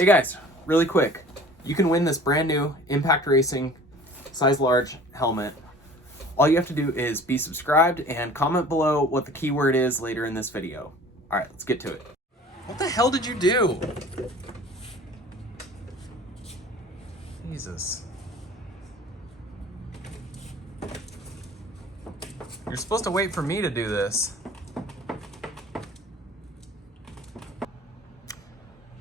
Hey guys, really quick. You can win this brand new Impact Racing size large helmet. All you have to do is be subscribed and comment below what the keyword is later in this video. All right, let's get to it. What the hell did you do? Jesus. You're supposed to wait for me to do this.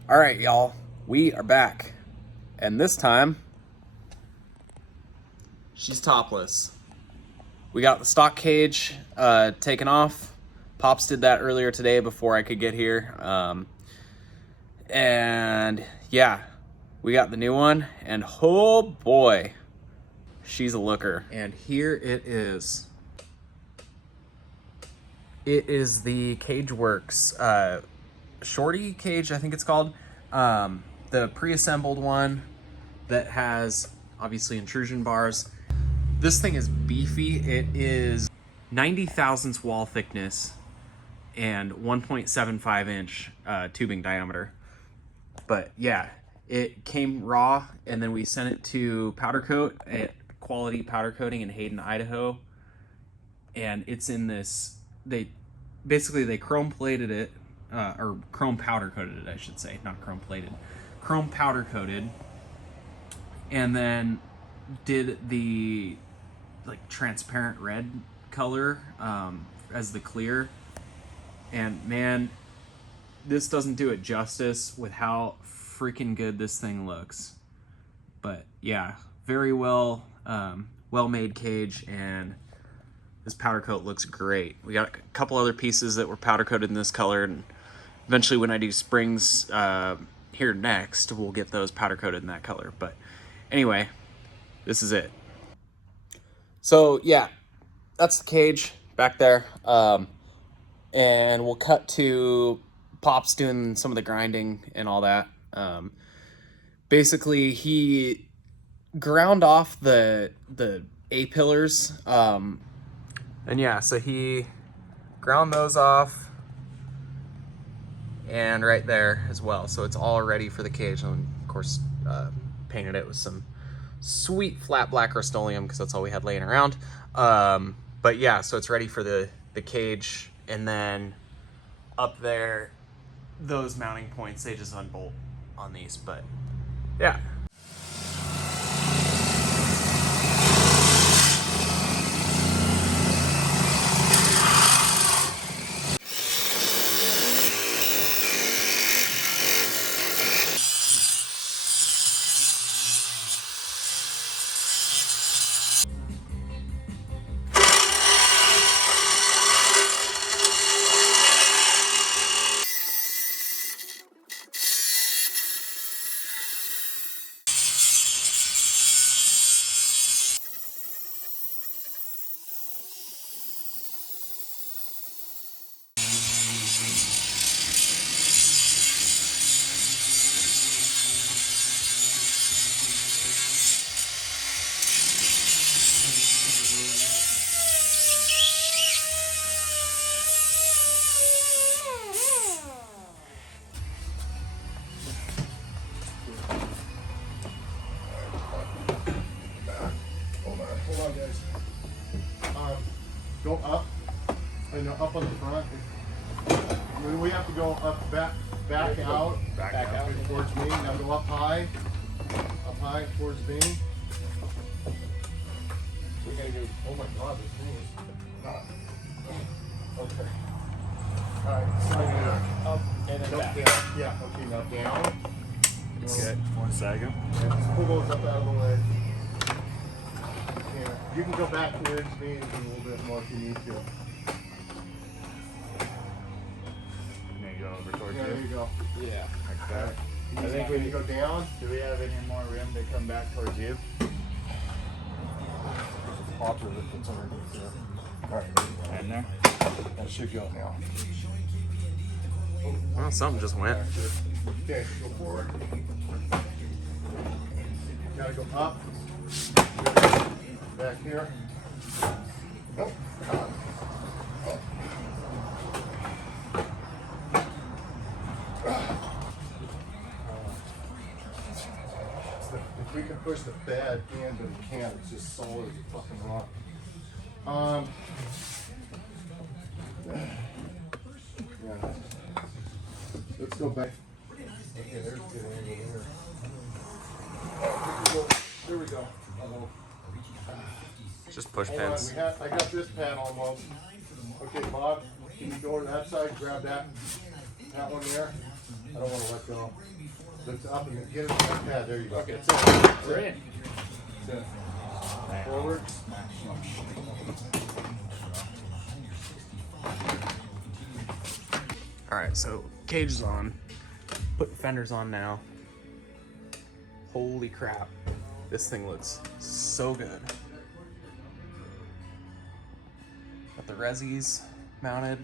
All right, y'all, we are back. And this time, she's topless. We got the stock cage taken off. Pops did that earlier today before I could get here. And yeah, we got the new one, and oh boy, she's a looker. And here it is. It is the Cageworks Shorty cage, I think it's called. The pre-assembled one that has obviously intrusion bars. This thing is beefy. It is 90 thousandths wall thickness and 1.75 inch tubing diameter. But yeah, it came raw, and then we sent it to powder coat at Quality Powder Coating in Hayden, Idaho. And it's in this, they chrome plated it, or chrome powder coated it, I should say, not chrome plated, chrome powder coated, and then did the like transparent red color as the clear. And man, this doesn't do it justice with how freaking good this thing looks. But yeah, very well made cage, and this powder coat looks great. We got a couple other pieces that were powder coated in this color, and eventually when I do springs here next, we'll get those powder coated in that color. But anyway, this is it. So yeah, that's the cage back there. And we'll cut to Pops doing some of the grinding and all that. Basically, he ground off the A-pillars. And yeah, so he ground those off, and right there as well. So it's all ready for the cage. And of course, painted it with some sweet flat black Rust-Oleum because that's all we had laying around. But yeah, so it's ready for the cage. And then up there, those mounting points, they just unbolt on these. But yeah. Hold on, guys. Go up. I know, up on the front. We have to go up, back out. Back out towards me. Now go up high towards me. We gotta go. Oh my God, this thing is not. Okay. All right. So up and then back. Down. Yeah. Okay. Now down. Okay. 1 second. Yeah, just pull those up out of the way. Yeah. You can go back towards me and do a little bit more if you need to. There you go, over towards Yeah, you. there you go. Yeah, like that. I think when you go down, Do we have any more room to come back towards you? off of it, it's underneath there. All right, In there? that should go now. Well, something just went. Okay, go forward. Gotta go up. Back here. Oh. We can push the bed in, but it can't. It's just solid as a fucking rock. Yeah. Let's go back. Okay, there's a good angle there. Oh, there we go. Just push Hold on, pins. I got this pad almost. Okay, Bob, can you go to that side, grab that one there? I don't want to let go. Lift up and get it to that pad. There you go. Okay, that's it. We're in. That's it. Forward. All right, so cage is on. Put fenders on now. Holy crap. This thing looks so good. Got the resis mounted.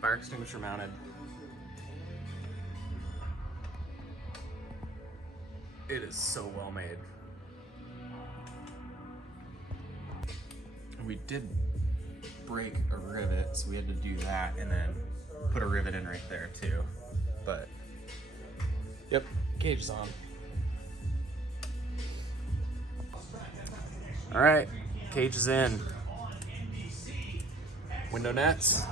Fire extinguisher mounted. It is so well made. We did break a rivet, so we had to do that and then put a rivet in right there too. But yep, cage is on. All right, cage is in. Window nets.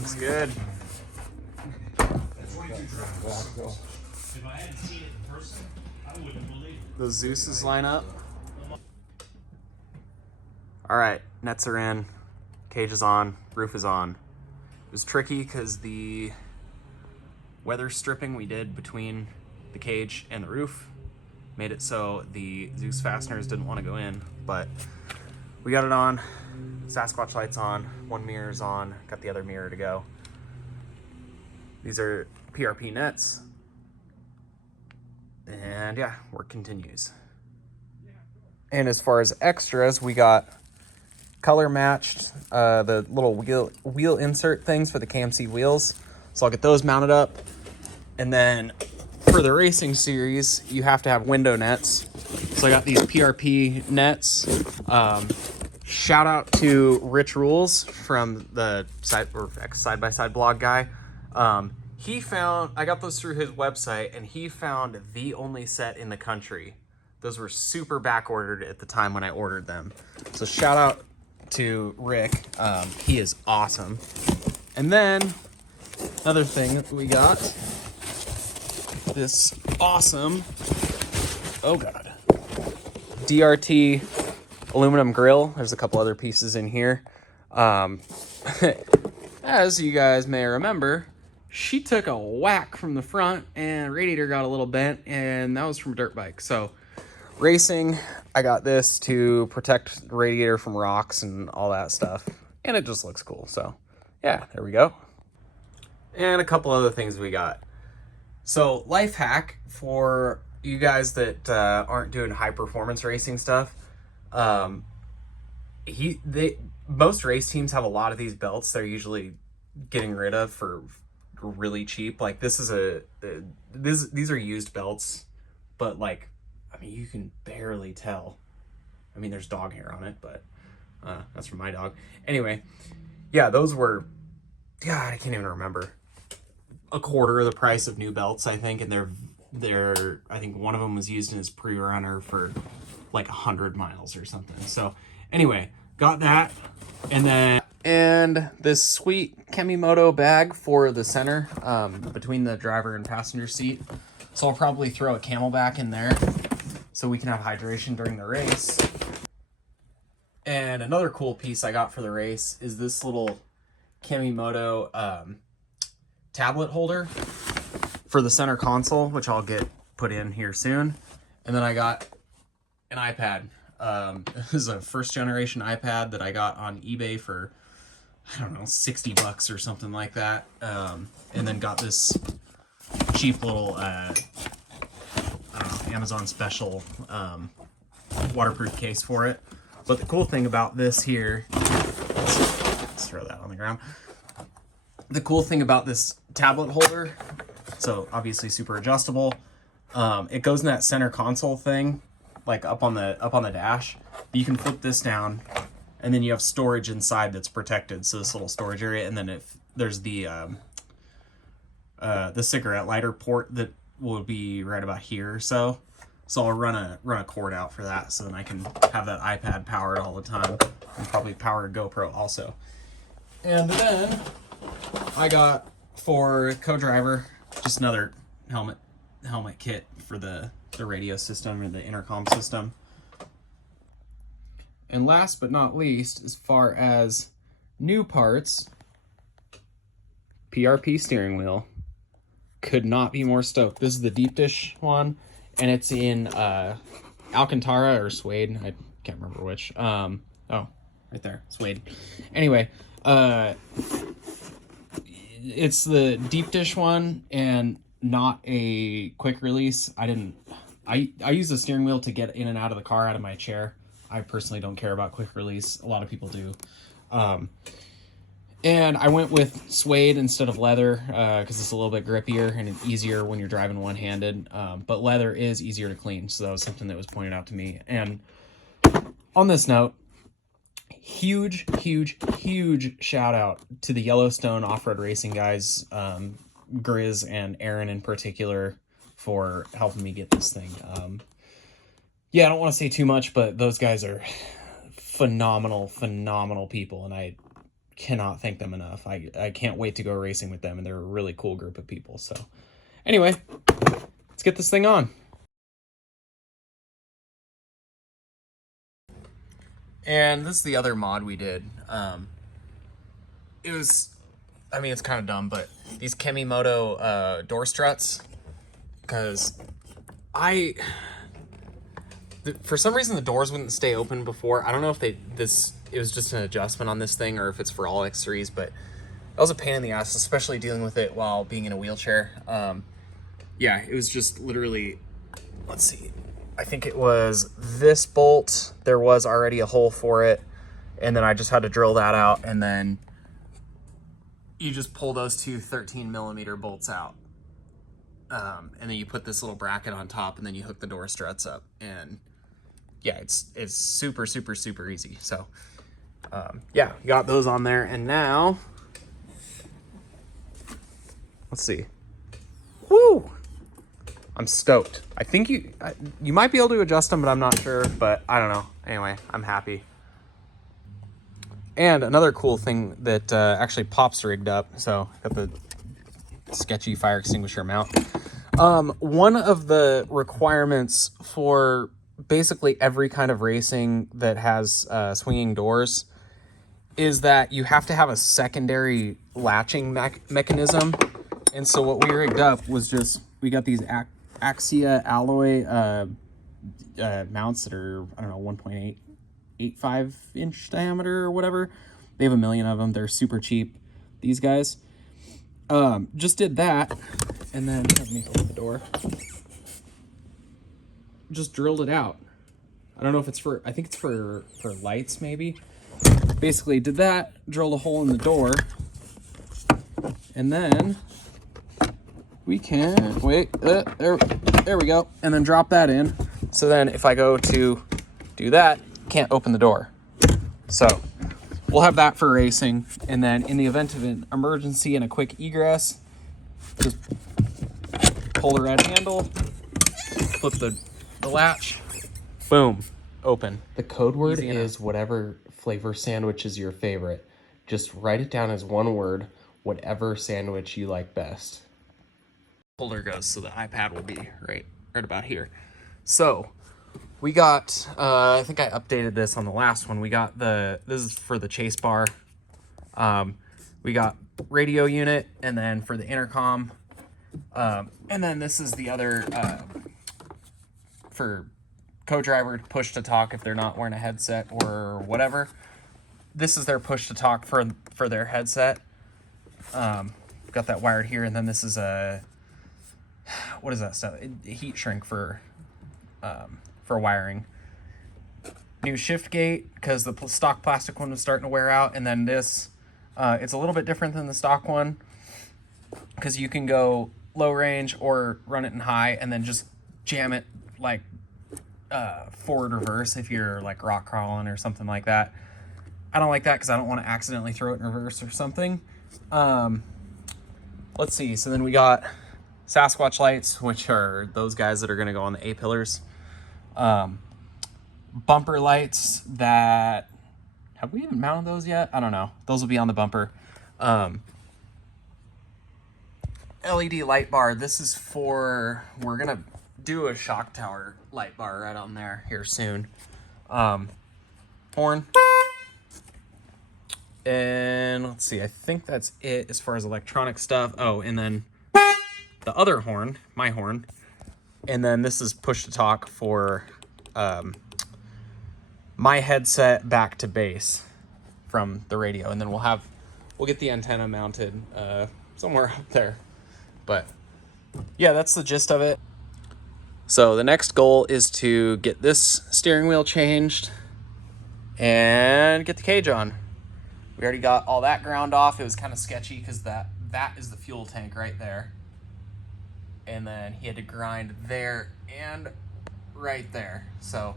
Looks good. Those Zeus's line up. All right, nets are in, cage is on, roof is on. It was tricky because the weather stripping we did between the cage and the roof made it so the Zeus fasteners didn't want to go in, but we got it on. Sasquatch lights on, one mirror's on, got the other mirror to go. These are PRP nets. And yeah, work continues. And as far as extras, we got color matched the little wheel insert things for the KMC wheels. So I'll get those mounted up. And then for the racing series, you have to have window nets. So I got these PRP nets. Shout out to Rich Rules from the side-by-side blog guy. He found, I got those through his website, and he found the only set in the country. Those were super back ordered at the time when I ordered them. So shout out to Rick. He is awesome. And then another thing that we got, this awesome, oh God, DRT aluminum grill. There's a couple other pieces in here. As you guys may remember, she took a whack from the front and radiator got a little bent, and that was from a dirt bike. So racing, I got this to protect the radiator from rocks and all that stuff, and it just looks cool. So yeah, there we go. And a couple other things we got. So life hack for you guys that aren't doing high performance racing stuff. Most race teams have a lot of these belts they're usually getting rid of for really cheap. Like this is these are used belts, but like, I mean, you can barely tell. I mean, there's dog hair on it, but that's from my dog. Anyway, yeah, those were, God, I can't even remember, a quarter of the price of new belts, I think, and they're I think one of them was used in his pre-runner for like 100 miles or something. So anyway, got that, and this sweet Kemimoto bag for the center between the driver and passenger seat. So I'll probably throw a Camelback in there so we can have hydration during the race. And another cool piece I got for the race is this little Kemimoto tablet holder for the center console, which I'll get put in here soon. And then I got an iPad This is a first generation iPad that I got on eBay for, I don't know, 60 bucks or something like that. And then got this cheap little, I don't know, Amazon special waterproof case for it. But the cool thing about this here, let's throw that on the ground. The cool thing about this tablet holder, so obviously super adjustable, it goes in that center console thing, like up on the dash. You can flip this down, and then you have storage inside that's protected. So this little storage area, and then if there's the cigarette lighter port that will be right about here or so. So I'll run a cord out for that, so then I can have that iPad powered all the time, and probably power a GoPro also. And then I got for co-driver just another helmet kit for the radio system or the intercom system. And last but not least, as far as new parts, PRP steering wheel. Could not be more stoked. This is the deep dish one, and it's in Alcantara or suede. I can't remember which. Oh, right there, suede. Anyway, it's the deep dish one and not a quick release. I use the steering wheel to get in and out of the car, out of my chair. I personally don't care about quick release. A lot of people do. And I went with suede instead of leather because it's a little bit grippier and easier when you're driving one-handed. But leather is easier to clean, so that was something that was pointed out to me. And on this note, huge shout out to the Yellowstone off-road racing guys, Grizz and Aaron in particular, for helping me get this thing. Yeah, I don't want to say too much, but those guys are phenomenal people, and I cannot thank them enough. I can't wait to go racing with them, and they're a really cool group of people. So anyway, let's get this thing on. And this is the other mod we did. It was, I mean, it's kind of dumb, but these Kemimoto door struts, because for some reason the doors wouldn't stay open before. I don't know if it was just an adjustment on this thing or if it's for all X3s, but that was a pain in the ass, especially dealing with it while being in a wheelchair. Yeah, it was just literally, let's see, I think it was this bolt, there was already a hole for it, and then I just had to drill that out, and then you just pull those two 13mm bolts out. And then you put this little bracket on top, and then you hook the door struts up, and yeah, it's super easy. So yeah, you got those on there, and now let's see. Woo! I'm stoked. I think you might be able to adjust them, but I'm not sure. But I don't know. Anyway, I'm happy. And another cool thing that actually pops rigged up. So got the sketchy fire extinguisher mount. One of the requirements for basically every kind of racing that has swinging doors is that you have to have a secondary latching mechanism. And so what we rigged up was just, we got these Axia alloy mounts that are, I don't know, 1.85 inch diameter or whatever. They have a million of them. They're super cheap, these guys. Just did that, and then let me open the door. Just drilled it out. I don't know if it's for, I think it's for lights maybe. Basically did that, drilled a hole in the door, and then we can, wait, there we go, and then drop that in. So then if I go to do that, can't open the door. So we'll have that for racing, and then in the event of an emergency and a quick egress, just pull the red handle, flip the latch, boom, open. The code word is whatever flavor sandwich is your favorite. Just write it down as one word, whatever sandwich you like best. Holder goes, so the iPad will be right about here. So we got, I think I updated this on the last one. We got this is for the chase bar. We got radio unit, and then for the intercom. And then this is the other, for co-driver push to talk if they're not wearing a headset or whatever. This is their push to talk for their headset. Got that wired here, and then this is a, what is that stuff? Heat shrink for wiring. New shift gate because the stock plastic one was starting to wear out, and then this, it's a little bit different than the stock one because you can go low range or run it in high and then just jam it like forward reverse if you're like rock crawling or something like that. I don't like that because I don't want to accidentally throw it in reverse or something. Let's see. So then we got Sasquatch lights, which are those guys that are going to go on the A-pillars. Bumper lights that, have we even mounted those yet? I don't know. Those will be on the bumper. LED light bar. This is for, we're going to do a shock tower light bar right on there here soon. Horn. And let's see, I think that's it as far as electronic stuff. Oh, and then the other horn, my horn. And then this is push to talk for my headset back to base from the radio. And then we'll get the antenna mounted somewhere up there. But yeah, that's the gist of it. So the next goal is to get this steering wheel changed and get the cage on. We already got all that ground off. It was kind of sketchy because that is the fuel tank right there. And then he had to grind there and right there. So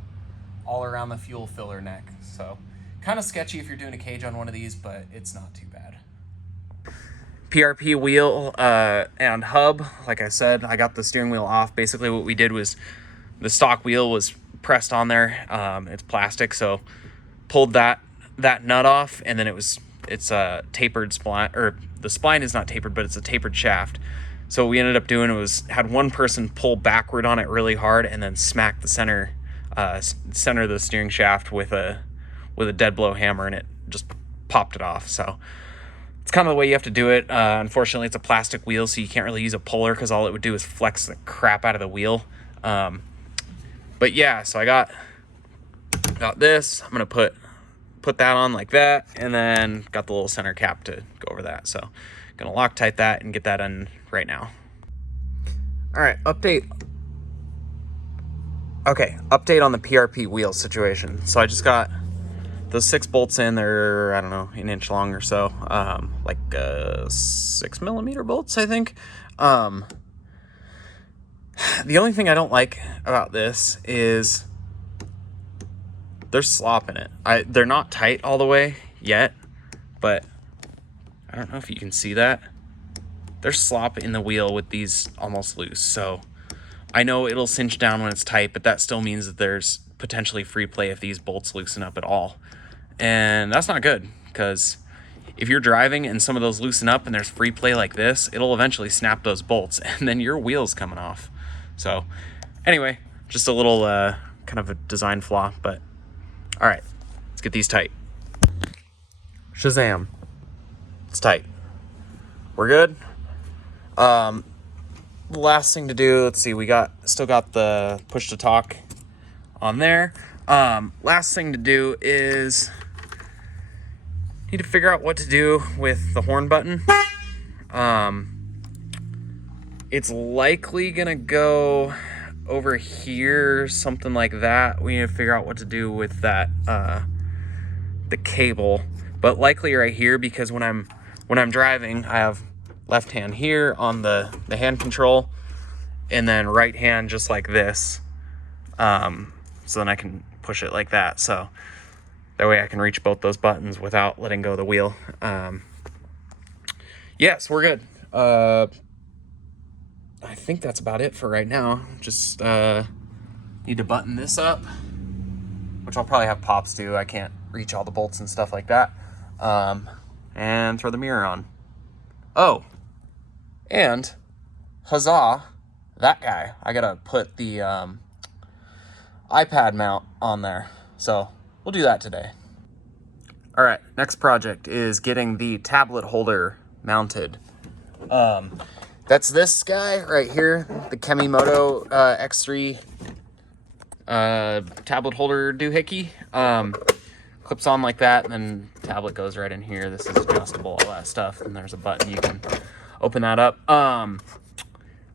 all around the fuel filler neck. So kind of sketchy if you're doing a cage on one of these, but it's not too bad. PRP wheel and hub. Like I said, I got the steering wheel off. Basically what we did was the stock wheel was pressed on there. It's plastic, so pulled that nut off, and then it's a tapered spline, or the spline is not tapered, but it's a tapered shaft. So what we ended up doing was had one person pull backward on it really hard and then smack the center of the steering shaft with a dead blow hammer, and it just popped it off. So it's kind of the way you have to do it. Unfortunately, it's a plastic wheel, so you can't really use a puller because all it would do is flex the crap out of the wheel. But yeah, so I got this. I'm gonna put that on like that, and then got the little center cap to go over that. So gonna Loctite that and get that in right now. All right, update on the PRP wheel situation. So I just got those 6 bolts in. They're, I don't know, an inch long or so, like 6mm bolts, I think. The only thing I don't like about this is there's slop in it. They're not tight all the way yet, but I don't know if you can see that. There's slop in the wheel with these almost loose. So I know it'll cinch down when it's tight, but that still means that there's potentially free play if these bolts loosen up at all. And that's not good, because if you're driving and some of those loosen up and there's free play like this, it'll eventually snap those bolts and then your wheel's coming off. So anyway, just a little kind of a design flaw, but all right, let's get these tight. Shazam. It's tight. We're good. Last thing to do, let's see, we still got the push to talk on there. Last thing to do is need to figure out what to do with the horn button. It's likely gonna go over here, something like that. We need to figure out what to do with that, the cable, but likely right here, because when I'm driving, I have left hand here on the hand control, and then right hand just like this. So then I can push it like that. So that way I can reach both those buttons without letting go of the wheel. Yes, we're good. I think that's about it for right now. Just need to button this up, which I'll probably have Pops do. I can't reach all the bolts and stuff like that. And throw the mirror on. Oh, and huzzah, that guy. I gotta put the iPad mount on there. So we'll do that today. All right, next project is getting the tablet holder mounted. That's this guy right here, the Can Am X3 tablet holder doohickey. Clips on like that, and then tablet goes right in here. This is adjustable, all that stuff, and there's a button you can open that up.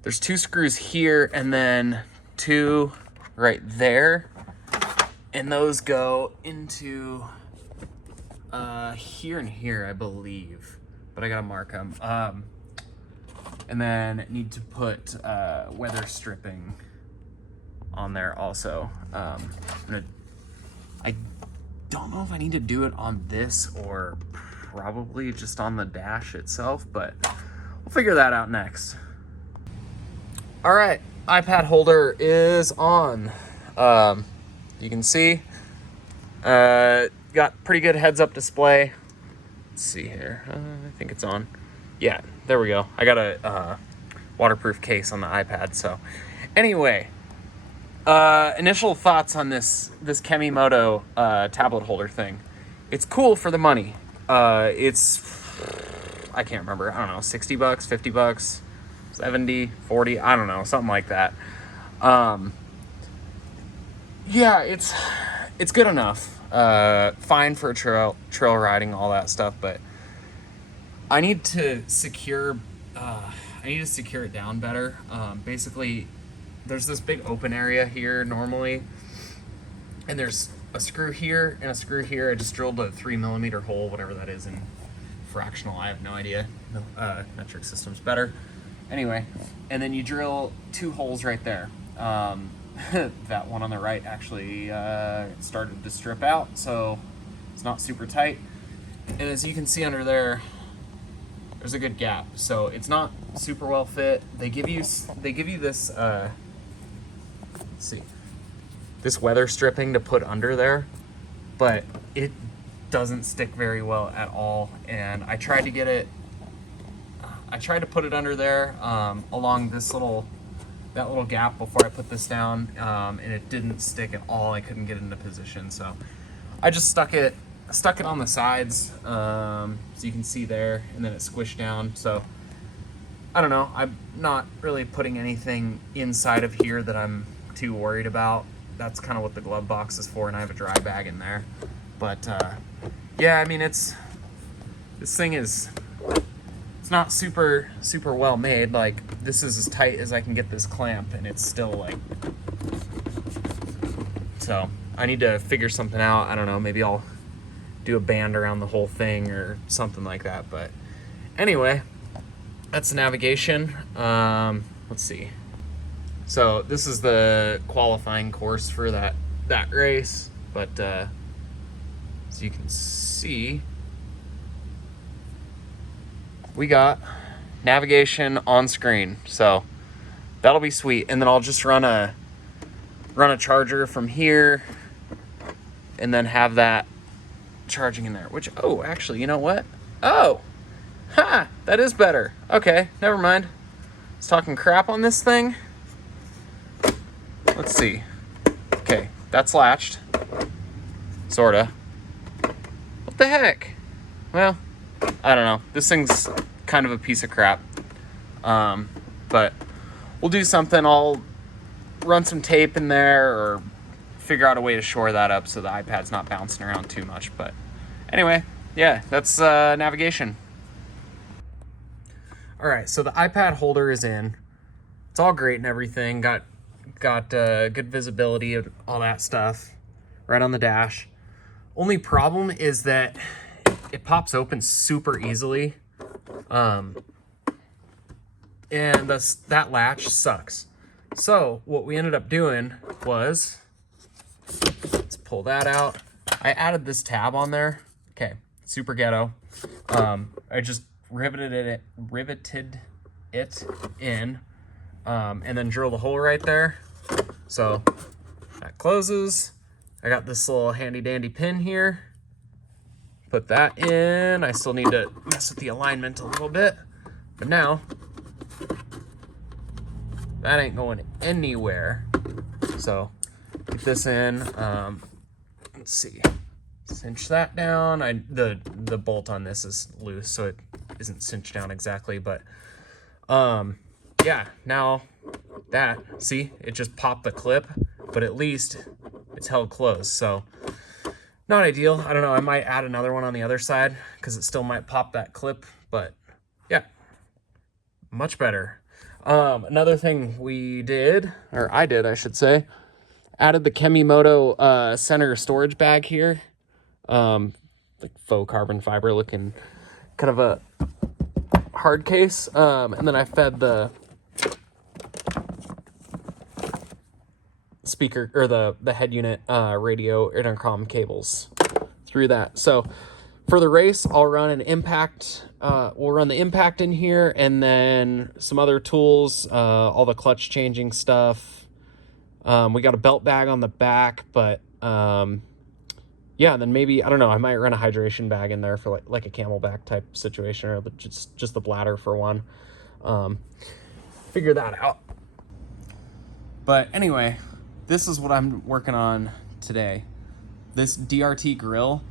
There's 2 screws here and then 2 right there, and those go into here and here, I believe, but I gotta mark them. And then need to put weather stripping on there also. I don't know if I need to do it on this or probably just on the dash itself, but we'll figure that out next. All right, iPad holder is on. You can see, got pretty good heads-up display. Let's see here, I think it's on. Yeah, there we go. I got a waterproof case on the iPad, so anyway. Initial thoughts on this Kemimoto tablet holder thing. It's cool for the money. It's, I can't remember, I don't know, 60 bucks, 50 bucks, 70, 40, I don't know, something like that. Yeah, it's good enough. Fine for trail riding, all that stuff, but I need to secure it down better. Basically, there's this big open area here normally, and there's a screw here and a screw here. I just drilled a 3mm hole, whatever that is in fractional, I have no idea. Metric system's better. Anyway, and then you drill 2 holes right there. That one on the right actually started to strip out, so it's not super tight. And as you can see under there, there's a good gap, so it's not super well fit. They give you this let's see, this weather stripping to put under there, but it doesn't stick very well at all. And I tried to put it under there along that little gap before I put this down, and it didn't stick at all. I couldn't get it into position, so I just stuck it on the sides, so you can see there, and then it squished down. So I don't know, I'm not really putting anything inside of here that I'm too worried about. That's kind of what the glove box is for, and I have a dry bag in there. But yeah, I mean, this thing is, it's not super well made. Like, this is as tight as I can get this clamp, and it's still like, so I need to figure something out. I don't know, maybe I'll do a band around the whole thing or something like that. But anyway, that's the navigation. Let's see. So this is the qualifying course for that race, but as you can see, we got navigation on screen, so that'll be sweet. And then I'll just run a charger from here, and then have that charging in there. Which, oh, actually, you know what? Oh, ha! That is better. Okay, never mind. I was talking crap on this thing. Let's see. Okay, that's latched. Sorta. What the heck? Well, I don't know. This thing's kind of a piece of crap. But we'll do something. I'll run some tape in there or figure out a way to shore that up so the iPad's not bouncing around too much. But anyway, yeah, that's navigation. All right, so the iPad holder is in. It's all great and everything. Got good visibility and all that stuff right on the dash. Only problem is that it pops open super easily, and that latch sucks. So what we ended up doing was, let's pull that out. I added this tab on there. Okay, super ghetto. I just riveted it in, and then drill the hole right there. So that closes. I got this little handy dandy pin here. Put that in. I still need to mess with the alignment a little bit, but now that ain't going anywhere. So get this in. Let's see. Cinch that down. The bolt on this is loose, so it isn't cinched down exactly, but yeah, now that, see, it just popped the clip. but at least it's held closed. So not ideal. I don't know. I might add another one on the other side because it still might pop that clip, but yeah, much better. Another thing we did, or I did, I should say, added the Kemimoto center storage bag here. Like faux carbon fiber looking kind of a hard case. And then I fed the speaker or the head unit radio intercom cables through that. So for the race, I'll run an impact. We'll run the impact in here, and then some other tools, all the clutch changing stuff. We got a belt bag on the back, but yeah, then maybe, I don't know, I might run a hydration bag in there for like a camelback type situation, or just the bladder for one. Figure that out. But anyway, this is what I'm working on today. This DRT grill.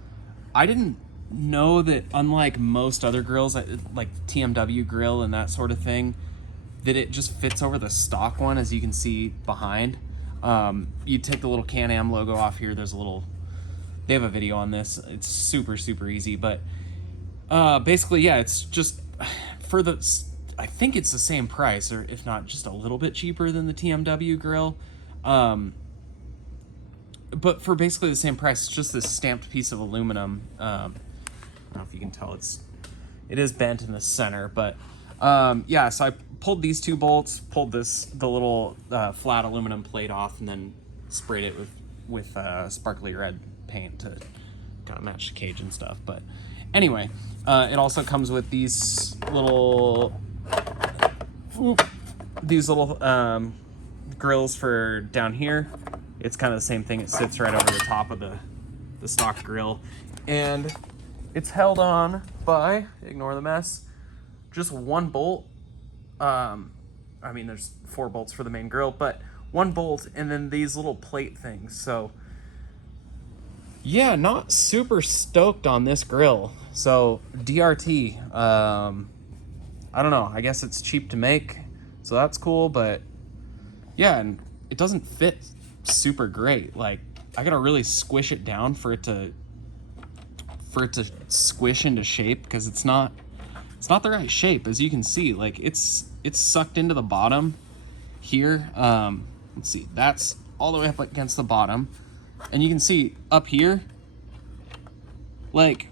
I didn't know that, unlike most other grills, like TMW grill and that sort of thing, that it just fits over the stock one, as you can see behind. You take the little Can Am logo off here. There's a little, they have a video on this. It's super, super easy. But basically, yeah, it's just for the, I think it's the same price, or if not just a little bit cheaper than the TMW grill. But for basically the same price, it's just this stamped piece of aluminum. I don't know if you can tell, it is bent in the center, but yeah, so I pulled these two bolts, pulled the little flat aluminum plate off, and then sprayed it with sparkly red paint to kind of match the cage and stuff. But anyway, it also comes with these little grills for down here. It's kind of the same thing. It sits right over the top of the stock grill, and it's held on by, ignore the mess, just one bolt. I mean, there's 4 bolts for the main grill, but 1 bolt, and then these little plate things. So yeah, not super stoked on this grill. So DRT, I don't know, I guess it's cheap to make, so that's cool. But yeah, and it doesn't fit super great. Like, I gotta really squish it down for it to squish into shape, because it's not the right shape. As you can see, like, it's sucked into the bottom here. Let's see, that's all the way up against the bottom, and you can see up here, like,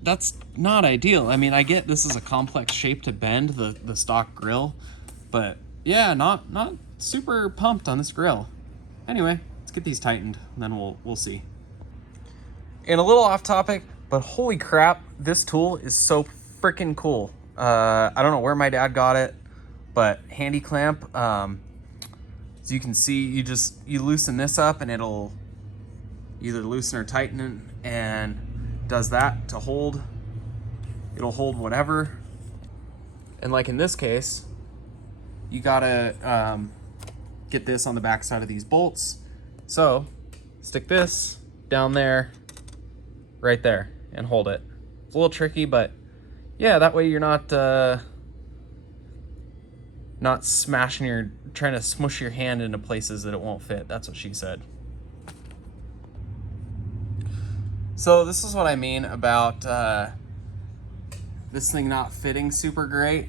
that's not ideal. I mean, I get this is a complex shape to bend the stock grill, but yeah, not super pumped on this grill. Anyway, let's get these tightened, and then we'll see. And a little off topic, but holy crap, this tool is so freaking cool. I don't know where my dad got it, but handy clamp. As you can see, you loosen this up, and it'll either loosen or tighten it, and does that to hold. It'll hold whatever. And like in this case, you gotta get this on the back side of these bolts. So stick this down there, right there, and hold it. It's a little tricky, but yeah, that way you're not smashing trying to smush your hand into places that it won't fit. That's what she said. So this is what I mean about this thing not fitting super great.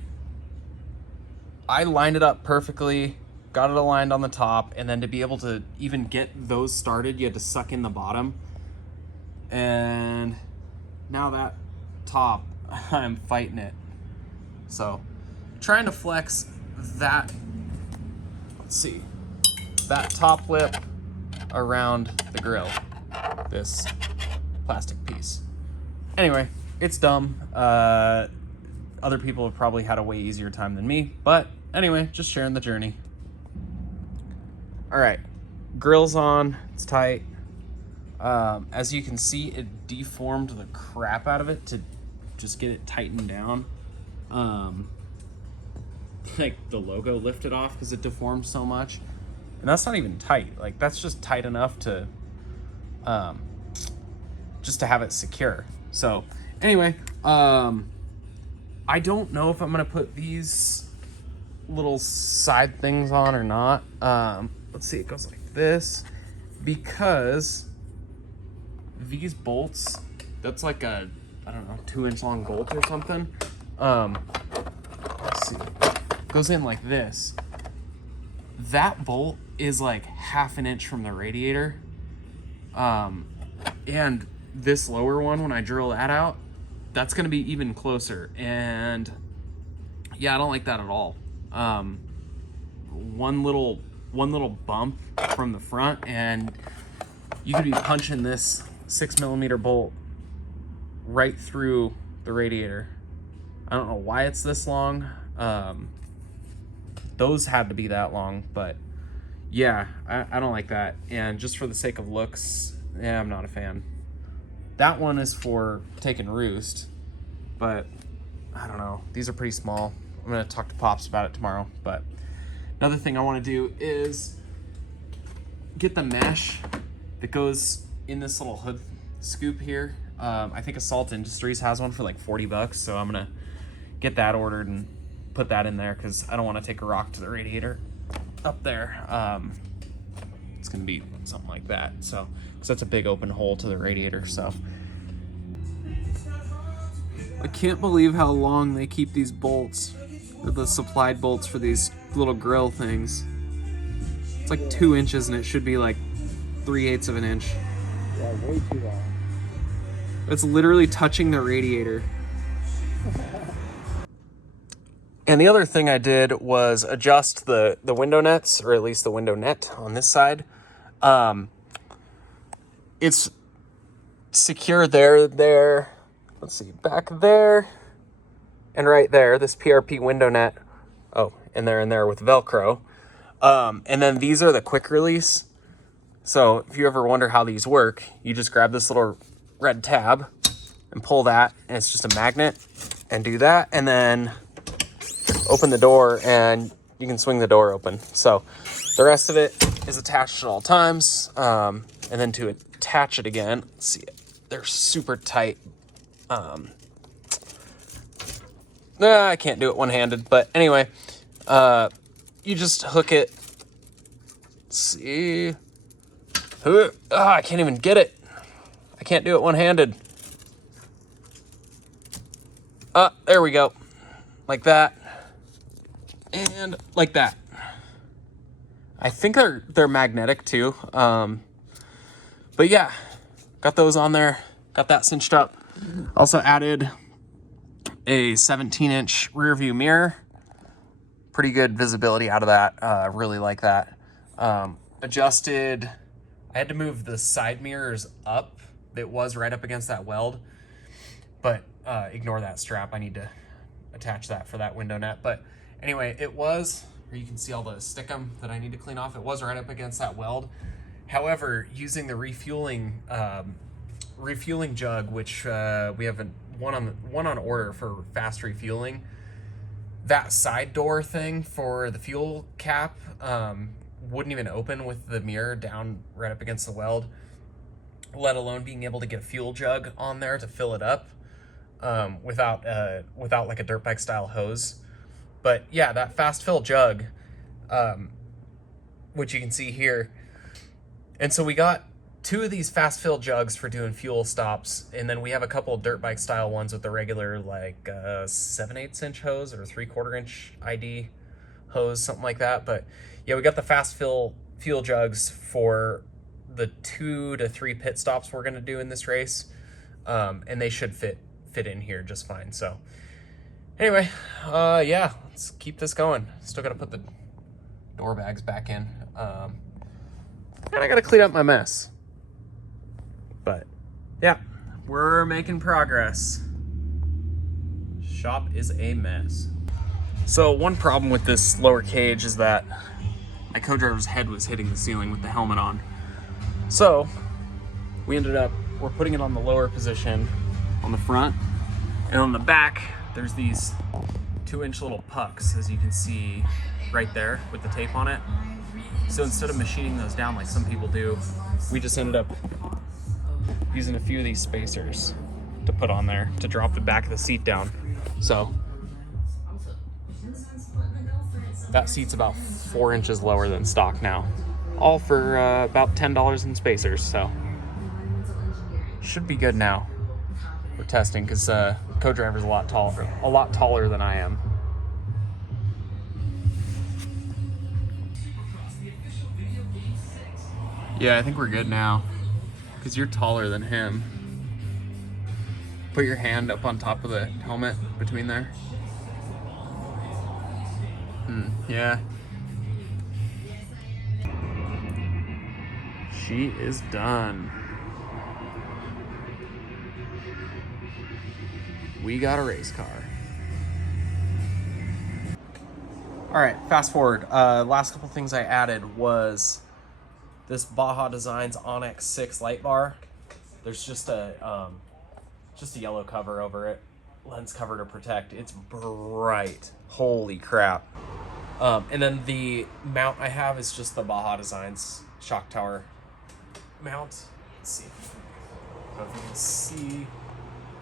I lined it up perfectly, got it aligned on the top, and then to be able to even get those started, you had to suck in the bottom. And now that top, I'm fighting it. So trying to flex that, let's see, that top lip around the grill, this plastic piece. Anyway, it's dumb. Other people have probably had a way easier time than me, but anyway, just sharing the journey. All right, grill's on, it's tight. As you can see, it deformed the crap out of it to just get it tightened down. Like the logo lifted off because it deformed so much, and that's not even tight. Like, that's just tight enough to just to have it secure. So anyway, I don't know if I'm gonna put these little side things on or not. Let's see, it goes like this because these bolts, that's like a, I don't know, 2-inch long bolt or something. Let's see, goes in like this. That bolt is like 1/2 inch from the radiator. And this lower one, when I drill that out, that's gonna be even closer. And yeah, I don't like that at all. One little bump from the front and you could be punching this 6mm bolt right through the radiator. I don't know why it's this long. Those had to be that long, but yeah, I don't like that. And just for the sake of looks, yeah, I'm not a fan. That one is for taking roost, but I don't know. These are pretty small. I'm gonna talk to Pops about it tomorrow. But another thing I wanna do is get the mesh that goes in this little hood scoop here. I think Assault Industries has one for like $40, so I'm gonna get that ordered and put that in there because I don't want to take a rock to the radiator up there. It's gonna be something like that, so because that's a big open hole to the radiator. So I can't believe how long they keep these bolts, the supplied bolts for these little grill things. It's like 2 inches and it should be like 3/8 of an inch. Yeah, way too long. It's literally touching the radiator. And the other thing I did was adjust the window nets, or at least the window net on this side. It's secure there, let's see, back there, and right there, this PRP window net. Oh, and there with Velcro. And then these are the quick release. So if you ever wonder how these work, you just grab this little red tab and pull that, and it's just a magnet, and do that, and then open the door and you can swing the door open. So the rest of it is attached at all times. And then to attach it again, let's see, they're super tight. I can't do it one-handed, but anyway, you just hook it. Let's see. I can't even get it. I can't do it one-handed. There we go. Like that. And like that. I think they're magnetic too. But yeah, got those on there. Got that cinched up. Also added a 17-inch rear view mirror. Pretty good visibility out of that. Really like that. Adjusted. I had to move the side mirrors up. It was right up against that weld, but ignore that strap. I need to attach that for that window net. But anyway, it was, or you can see all the stickum that I need to clean off. It was right up against that weld. However, using the refueling jug, which we have one on order for fast refueling, that side door thing for the fuel cap wouldn't even open with the mirror down right up against the weld, let alone being able to get a fuel jug on there to fill it up without like a dirt bike style hose. But yeah, that fast fill jug, which you can see here. And so we got 2 of these fast fill jugs for doing fuel stops, and then we have a couple of dirt bike style ones with the regular like 7/8 inch hose or 3/4 inch ID hose, something like that. But yeah, we got the fast fill fuel jugs for the 2 to 3 pit stops we're gonna do in this race, and they should fit in here just fine. So anyway, yeah, let's keep this going. Still gotta put the door bags back in, and I gotta clean up my mess. But yeah, we're making progress. Shop is a mess. So one problem with this lower cage is that my co-driver's head was hitting the ceiling with the helmet on. So we're putting it on the lower position on the front, and on the back there's these 2-inch little pucks, as you can see right there with the tape on it. So instead of machining those down like some people do, we just ended up using a few of these spacers to put on there to drop the back of the seat down. So that seat's about 4 inches lower than stock now. all for about $10 in spacers, so should be good now. We're testing because co-driver's a lot taller than I am. Yeah, I think we're good now because you're taller than him. Put your hand up on top of the helmet between there. Yeah. She is done. We got a race car. All right, fast forward. Last couple things I added was this Baja Designs Onyx 6 light bar. There's just a yellow cover over it, lens cover to protect. It's bright. Holy crap. And then the mount I have is just the Baja Designs shock tower mount. Let's see. I don't know if you can see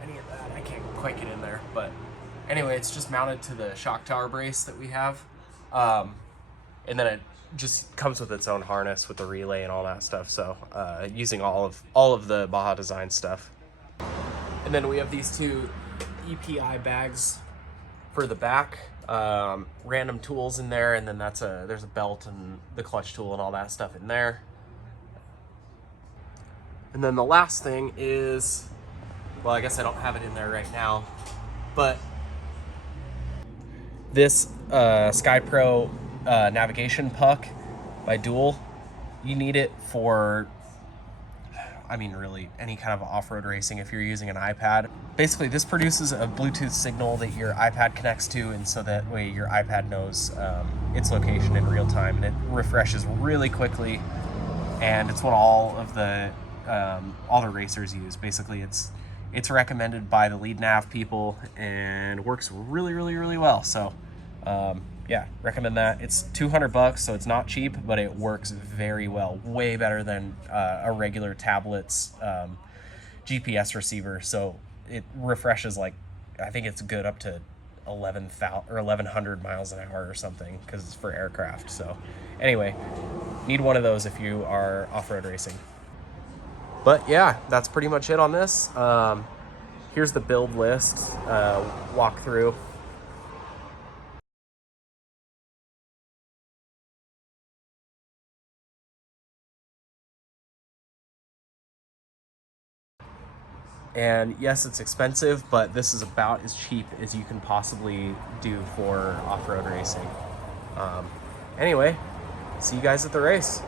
any of that. I can't quite get in there, but anyway, it's just mounted to the shock tower brace that we have. And then it just comes with its own harness with the relay and all that stuff. So using all of the Baja Design stuff. And then we have these two EPI bags for the back. Random tools in there, and then there's a belt and the clutch tool and all that stuff in there. And then the last thing is, well, I guess I don't have it in there right now, but this Sky Pro navigation puck by Dual, you need it for, I mean, really any kind of off-road racing if you're using an iPad. Basically, this produces a Bluetooth signal that your iPad connects to, and so that way your iPad knows its location in real time, and it refreshes really quickly. And it's what all the racers use. Basically, it's recommended by the lead nav people and works really, really, really well. So yeah, recommend that. It's $200, so it's not cheap, but it works very well. Way better than a regular tablet's GPS receiver. So it refreshes, like, I think it's good up to 1,100 miles an hour or something, because it's for aircraft. So anyway, need one of those if you are off-road racing. But yeah, that's pretty much it on this. Here's the build list, walkthrough. And yes, it's expensive, but this is about as cheap as you can possibly do for off-road racing. Anyway, see you guys at the race.